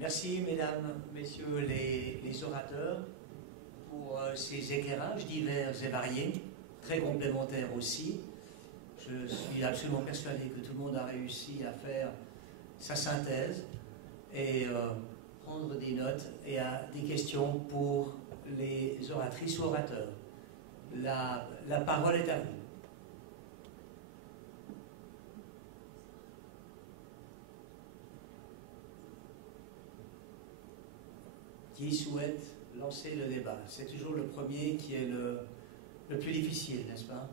Merci, mesdames, messieurs les orateurs, pour ces éclairages divers et variés, très complémentaires aussi. Je suis absolument persuadé que tout le monde a réussi à faire sa synthèse et prendre des notes et à des questions pour les oratrices ou orateurs. La parole est à vous. Qui souhaite lancer le débat? C'est toujours le premier qui est le plus difficile, n'est-ce pas?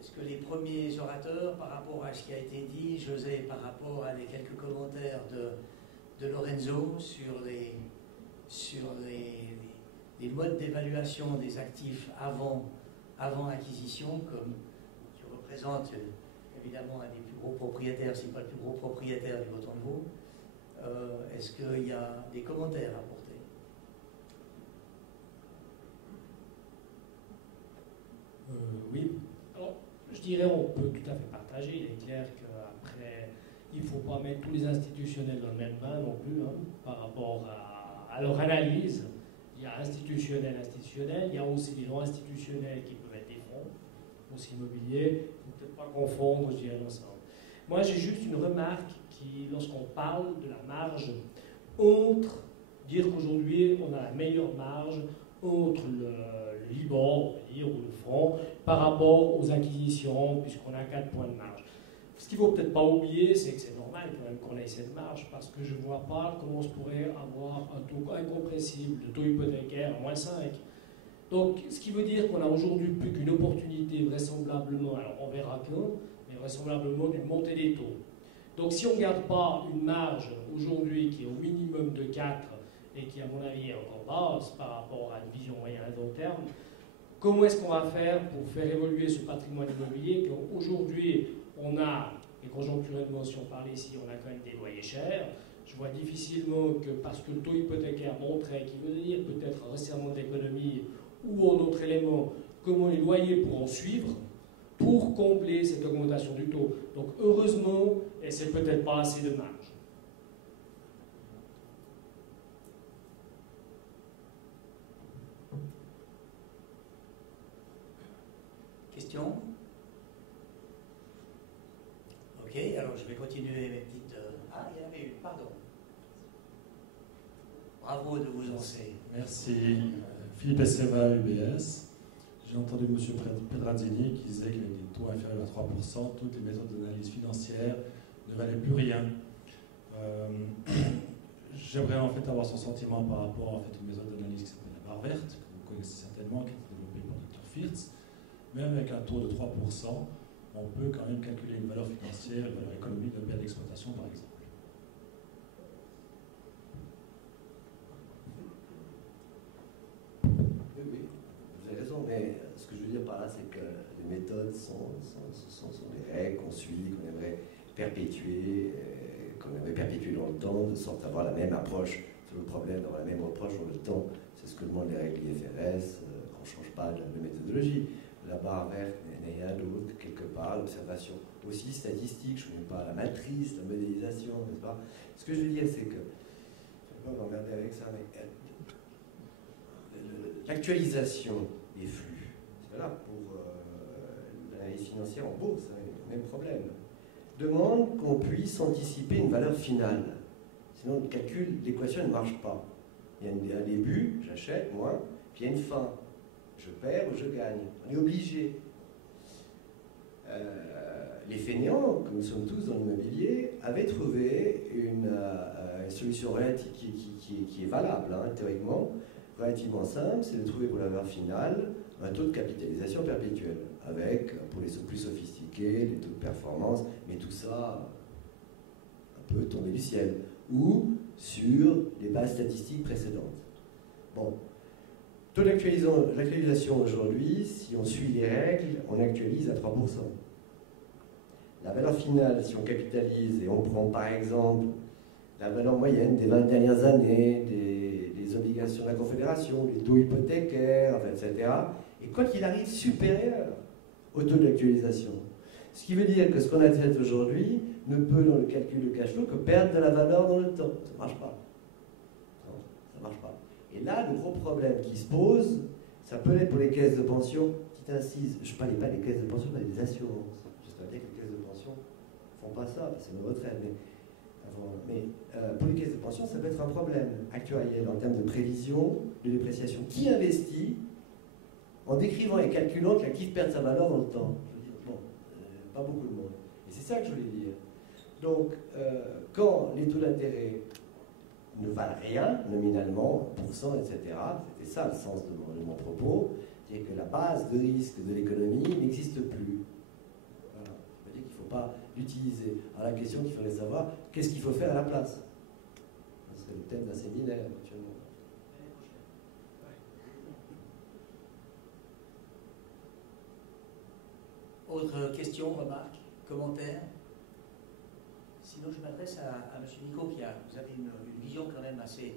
Est-ce que les premiers orateurs, par rapport à ce qui a été dit, José, par rapport à les quelques commentaires de Lorenzo sur les modes d'évaluation des actifs avant acquisition, comme qui représente évidemment un des plus gros propriétaires, si pas le plus gros propriétaire du Haut-Envaux, est-ce qu'il y a des commentaires à apporter? Oui. Alors, je dirais on peut tout à fait partager. Il est clair qu'après, il ne faut pas mettre tous les institutionnels dans le même bain non plus, hein, par rapport à leur analyse. Il y a institutionnel, il y a aussi des non-institutionnels qui peuvent être des fonds, aussi immobiliers. Il ne faut peut-être pas confondre, je dirais, l'ensemble. Moi, j'ai juste une remarque qui, lorsqu'on parle de la marge, entre dire qu'aujourd'hui, on a la meilleure marge entre le Libor, on va dire, ou le franc, par rapport aux acquisitions, puisqu'on a 4 points de marge. Ce qu'il ne faut peut-être pas oublier, c'est que c'est normal quand même qu'on ait cette marge, parce que je ne vois pas comment on pourrait avoir un taux incompressible de taux hypothécaire à -5. Donc, ce qui veut dire qu'on a aujourd'hui plus qu'une opportunité vraisemblablement, alors on verra quand, mais vraisemblablement d'une montée des taux. Donc si on ne garde pas une marge aujourd'hui qui est au minimum de 4 et qui à mon avis est encore basse par rapport à une vision moyen et long terme, comment est-ce qu'on va faire pour faire évoluer ce patrimoine immobilier qu'aujourd'hui on a, et conjoncturellement si on parle ici, on a quand même des loyers chers. Je vois difficilement que parce que le taux hypothécaire monterait, qui veut dire peut-être un resserrement de l'économie ou un autre élément, comment les loyers pourront suivre pour combler cette augmentation du taux. Donc heureusement, et c'est peut-être pas assez de marge. Question? Ok, alors je vais continuer mes petites... Ah, il y en avait une, pardon. Bravo de vous lancer. Merci. Philippe Esseva, UBS. J'ai entendu M. Pedrazzini qui disait qu'avec des taux inférieurs à 3%, toutes les méthodes d'analyse financière ne valaient plus rien. J'aimerais en fait avoir son sentiment par rapport à une méthode d'analyse qui s'appelle la barre verte, que vous connaissez certainement, qui a été développée par le Dr Firtz. Même avec un taux de 3%, on peut quand même calculer une valeur financière, une valeur économique d'un bien d'exploitation par exemple. Mais ce que je veux dire par là, c'est que les méthodes sont des règles qu'on suit, qu'on aimerait perpétuer dans le temps, de sorte à avoir la même approche sur le problème, d'avoir la même approche dans le temps. C'est ce que demandent les règles IFRS, qu'on ne change pas de méthodologie. La barre verte n'est rien d'autre, quelque part, l'observation aussi statistique, je ne connais pas la matrice, la modélisation, n'est-ce pas? Ce que je veux dire, c'est que, je ne vais pas m'emmerder avec ça, mais l'actualisation des flux. Voilà, pour l'analyse financière en bourse, hein, le même problème. Demande qu'on puisse anticiper une valeur finale. Sinon, le calcul, l'équation ne marche pas. Il y a un début, j'achète, moi, puis il y a une fin. Je perds ou je gagne. On est obligé. Les fainéants, comme nous sommes tous dans l'immobilier, avaient trouvé une solution relative qui est valable, hein, théoriquement, relativement simple, c'est de trouver pour la valeur finale un taux de capitalisation perpétuelle, avec, pour les plus sophistiqués, les taux de performance, mais tout ça un peu tombé du ciel, ou sur les bases statistiques précédentes. Bon, taux d'actualisation aujourd'hui, si on suit les règles, on actualise à 3%. La valeur finale, si on capitalise et on prend par exemple la valeur moyenne des 20 dernières années, des obligations de la Confédération, les taux hypothécaires, etc. Et quoi qu'il arrive, supérieur au taux d'actualisation. Ce qui veut dire que ce qu'on achète aujourd'hui ne peut, dans le calcul de cash flow, que perdre de la valeur dans le temps. Ça ne marche pas. Non, ça ne marche pas. Et là, le gros problème qui se pose, ça peut être pour les caisses de pension. Petite incise, je ne parlais pas des caisses de pension, mais des assurances. J'espère bien que les caisses de pension ne font pas ça, c'est une retraite. Mais pour les caisses de pension, ça peut être un problème actuariel en termes de prévision, de dépréciation. Qui investit en décrivant et calculant que l'actif perd sa valeur dans le temps? Je veux dire, bon, pas beaucoup de monde. Et c'est ça que je voulais dire. Donc, quand les taux d'intérêt ne valent rien, nominalement, pourcent, etc., c'était ça le sens de mon propos, c'est que la base de risque de l'économie n'existe plus. Voilà. Ça veut dire qu'il ne faut pas l'utiliser. Alors la question qu'il faudrait savoir, qu'est-ce qu'il faut faire à la place? C'est le thème d'un séminaire, actuellement. Autre question, remarque, commentaire? Sinon, je m'adresse à M. Nico, vous avez une vision quand même assez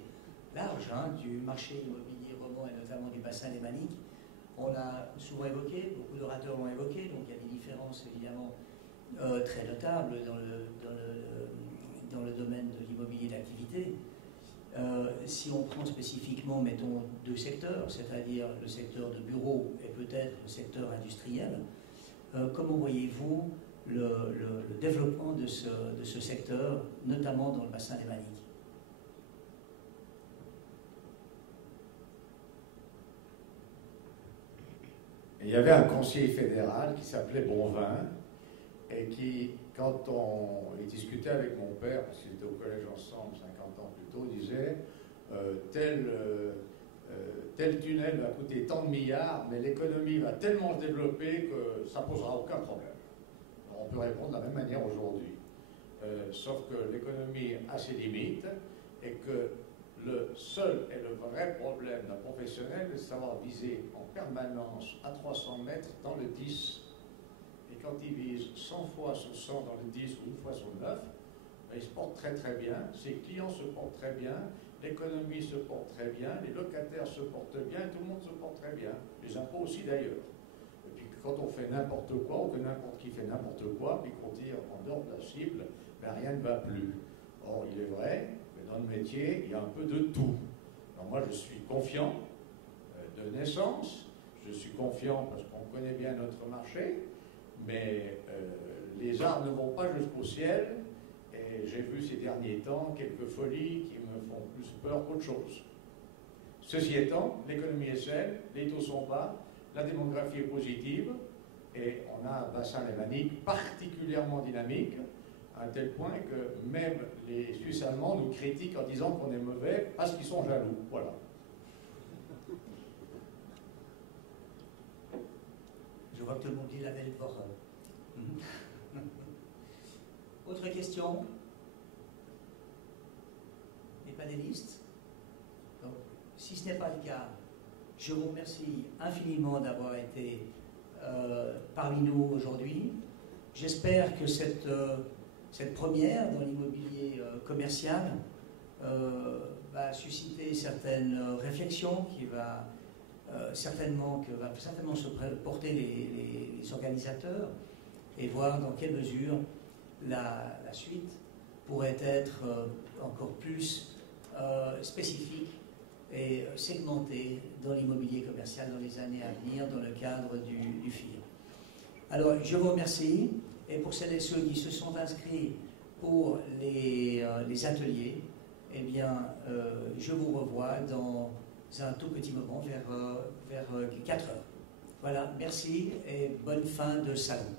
large du marché immobilier roman et notamment du bassin lémanique. On l'a souvent évoqué, beaucoup d'orateurs l'ont évoqué, donc il y a des différences évidemment très notables dans le domaine de l'immobilier d'activité. Si on prend spécifiquement, mettons, deux secteurs, c'est-à-dire le secteur de bureaux et peut-être le secteur industriel, comment voyez-vous le développement de ce secteur, notamment dans le bassin lémanique? Il y avait un conseiller fédéral qui s'appelait Bonvin et qui, quand il discutait avec mon père, parce qu'ils étaient au collège ensemble 50 ans plus tôt, disait tel tunnel va coûter tant de milliards, mais l'économie va tellement se développer que ça ne posera aucun problème. Alors, on peut répondre de la même manière aujourd'hui. Sauf que l'économie a ses limites et que le seul et le vrai problème d'un professionnel, c'est de savoir viser en permanence à 300 mètres dans le 10. Et quand il vise 100 fois sur 100 dans le 10 ou une fois sur le 9, il se porte très très bien, ses clients se portent très bien, l'économie se porte très bien, les locataires se portent bien, tout le monde se porte très bien, les impôts aussi d'ailleurs. Et puis quand on fait n'importe quoi, ou que n'importe qui fait n'importe quoi, puis qu'on tire en dehors de la cible, ben rien ne va plus. Or, il est vrai que dans le métier, il y a un peu de tout. Alors moi, je suis confiant de naissance, je suis confiant parce qu'on connaît bien notre marché, mais les arbres ne vont pas jusqu'au ciel, et j'ai vu ces derniers temps quelques folies qui me font plus peur qu'autre chose. Ceci étant, l'économie est saine, les taux sont bas, la démographie est positive, et on a un bassin lémanique particulièrement dynamique, à un tel point que même les Suisses allemands nous critiquent en disant qu'on est mauvais parce qu'ils sont jaloux. Voilà. Je vois que tout le monde dit la belle parole. Autre question? Les panélistes? Donc, si ce n'est pas le cas, je vous remercie infiniment d'avoir été parmi nous aujourd'hui. J'espère que cette première dans l'immobilier commercial va susciter certaines réflexions qui va certainement se porter les organisateurs et voir dans quelle mesure la suite pourrait être encore plus spécifique et segmentée dans l'immobilier commercial dans les années à venir dans le cadre du FIR. Alors, je vous remercie. Et pour celles et ceux qui se sont inscrits pour les ateliers, eh bien, je vous revois dans un tout petit moment, vers 4 heures. Voilà, merci et bonne fin de salon.